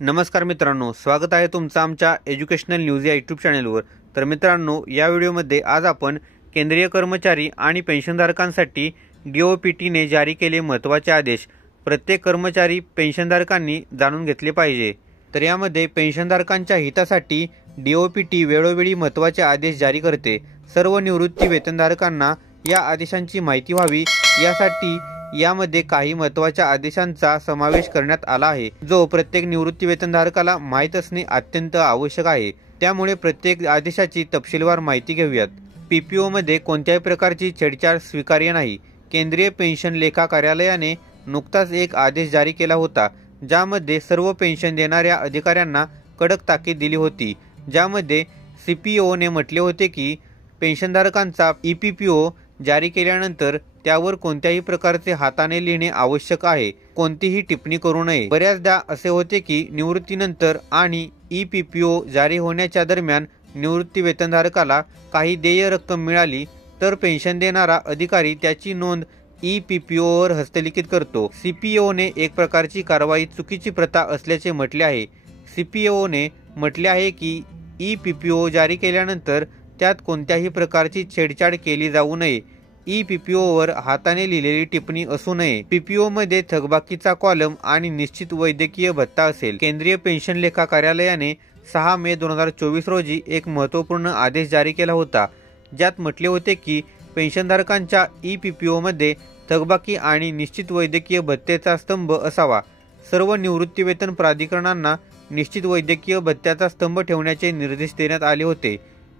नमस्कार मित्रांनो, स्वागत आहे तुमचं आमच्या एज्युकेशनल न्यूज या यूट्यूब चॅनलवर। तर मित्रांनो, या व्हिडिओमध्ये आज आपण केंद्रीय कर्मचारी आणि पेन्शनधारकांसाठी DOPTने जारी केले महत्त्वाचे आदेश प्रत्येक कर्मचारी पेन्शनधारकांनी जाणून घेतले पाहिजे। तर यामध्ये पेन्शनधारकांच्या हितासाठी DOPT वेळोवेळी महत्त्वाचे आदेश जारी करते। सर्व निवृत्ती वेतनधारकांना या आदेशांची माहिती व्हावी यासाठी यामध्ये काही महत्त्वाच्या आदेशांचा समावेश करण्यात आला आहे, जो प्रत्येक निवृत्ती वेतनधारकाला माहीत असणे अत्यंत आवश्यक आहे। त्यामुळे प्रत्येक आदेशाची तपशीलवार माहिती घेऊयात। PPO मध्ये कोणत्याही प्रकारची छेडछाड स्वीकार्य नाही। केंद्रीय पेन्शन लेखा कार्यालयाने नुकताच एक आदेश जारी केला होता, ज्यामध्ये सर्व पेन्शन देणाऱ्या अधिकाऱ्यांना कडक ताकीद दिली होती। ज्यामध्ये CPO ने म्हटले होते की पेन्शनधारकांचा EPPO जारी केल्यानंतर त्यावर कोणत्याही प्रकारचे हाताने लिहिणे आवश्यक आहे, कोणतीही टिप्पणी करू नये। बऱ्याचदा असे होते की निवृत्तीनंतर आणि EPPO जारी होण्याच्या दरम्यान निवृत्ती वेतनधारकाला काही देय रक्कम मिळाली तर पेन्शन देणारा अधिकारी त्याची नोंद EPPO वर हस्तलिखित करतो। CPO ने एक प्रकारची कारवाई चुकीची प्रथा असल्याचे म्हटले आहे। CPO ने म्हटले आहे की EPPO जारी केल्यानंतर त्यात कोणत्याही प्रकारची छेडछाड केली जाऊ नये। EPPO वर हाताने लिहिलेली टिप्पणी असू नये। PPO मध्ये थकबाकीचा कॉलम आणि निश्चित वैद्यकीय भत्ता असेल। केंद्रीय पेन्शन लेखा कार्यालयाने 6 मे 2024 रोजी एक महत्त्वपूर्ण आदेश जारी केला होता, ज्यात म्हटले होते की पेन्शनधारकांच्या EPPO मध्ये थकबाकी आणि निश्चित वैद्यकीय भत्तेचा स्तंभ असावा। सर्व निवृत्ती वेतन प्राधिकरणांना निश्चित वैद्यकीय भत्त्याचा स्तंभ ठेवण्याचे निर्देश देण्यात आले होते।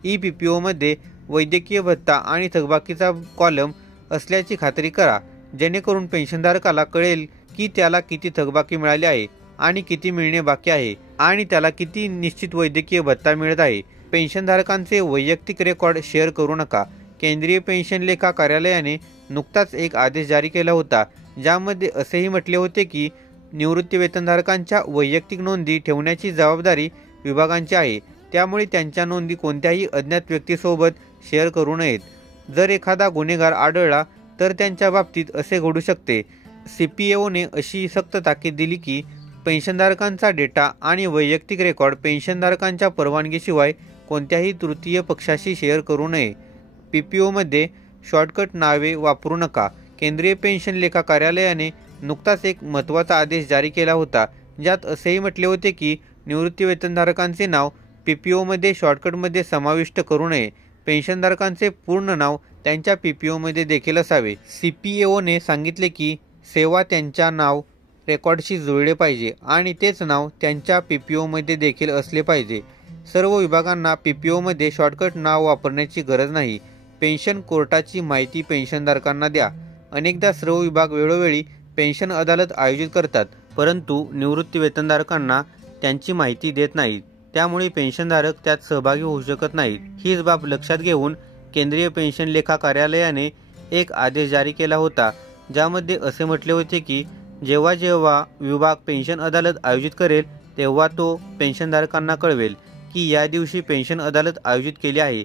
EPPO मध्ये वैद्यकीय भत्ता आणि थकबाकीचा कॉलम असल्याची खात्री करा, जेणेकरून पेन्शनधारकाला कळेल की त्याला किती थकबाकी मिळाली आहे आणि किती मिळणे बाकी आहे आणि त्याला किती निश्चित वैद्यकीय भत्ता मिळत आहे। पेन्शनधारकांचे वैयक्तिक रेकॉर्ड शेअर करू नका। केंद्रीय पेन्शन लेखा कार्यालयाने नुकताच एक आदेश जारी केला होता, ज्यामध्ये असेही म्हटले होते की निवृत्ती वेतनधारकांच्या वैयक्तिक नोंदी ठेवण्याची जबाबदारी विभागांची आहे। त्यामुळे त्यांच्या नोंदी कोणत्याही अज्ञात व्यक्तीसोबत शेअर करू नयेत। जर एखादा गुन्हेगार आढळला तर त्यांच्या बाबतीत असे घडू शकते। CPO ने अशी सक्त ताकीद दिली की पेन्शनधारकांचा डेटा आणि वैयक्तिक रेकॉर्ड पेन्शनधारकांच्या परवानगीशिवाय कोणत्याही तृतीय पक्षाशी शेअर करू नये। PPO मध्ये शॉर्टकट नावे वापरू नका। केंद्रीय पेन्शन लेखा कार्यालयाने नुकताच एक महत्त्वाचा आदेश जारी केला होता, ज्यात असेही म्हटले होते की निवृत्ती वेतनधारकांचे नाव PPO मध्ये शॉर्टकटमध्ये समाविष्ट करू नये। पेन्शनधारकांचे पूर्ण नाव त्यांच्या PPO मध्ये देखील असावे। CPO ने सांगितले की सेवा त्यांच्या नाव रेकॉर्डशी जुळले पाहिजे आणि तेच नाव त्यांच्या PPO मध्ये देखील असले पाहिजे। सर्व विभागांना PPO मध्ये शॉर्टकट नाव वापरण्याची गरज नाही। पेन्शन कोर्टाची माहिती पेन्शनधारकांना द्या। अनेकदा सर्व विभाग वेळोवेळी पेन्शन अदालत आयोजित करतात, परंतु निवृत्ती वेतनधारकांना त्यांची माहिती देत नाहीत। त्यामुळे पेन्शनधारक त्यात सहभागी होऊ शकत नाहीत। हीच बाब लक्षात घेऊन केंद्रीय पेन्शन लेखा कार्यालयाने एक आदेश जारी केला होता, ज्यामध्ये असे म्हटले होते की जेव्हा जेव्हा विभाग पेन्शन अदालत आयोजित करेल तेव्हा तो पेन्शनधारकांना कळवेल की या दिवशी पेन्शन अदालत आयोजित केली आहे।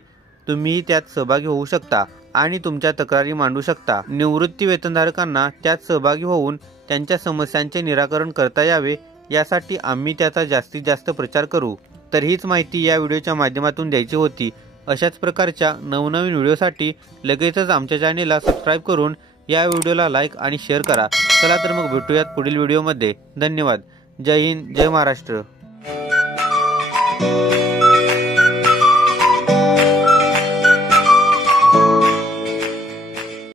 तुम्हीही त्यात सहभागी होऊ शकता आणि तुमच्या तक्रारी मांडू शकता। निवृत्ती वेतनधारकांना त्यात सहभागी होऊन त्यांच्या समस्यांचे निराकरण करता यावे यासाठी आम्ही त्याचा जास्तीत जास्त प्रचार करू। तर हीच माहिती या व्हिडिओच्या माध्यमातून द्यायची होती। अशाच प्रकारच्या नवनवीन व्हिडिओसाठी लगेचच आमच्या चॅनेलला सबस्क्राईब करून या व्हिडिओला लाईक आणि शेअर करा। चला तर मग भेटूयात पुढील व्हिडिओमध्ये। धन्यवाद। जय हिंद, जय महाराष्ट्र।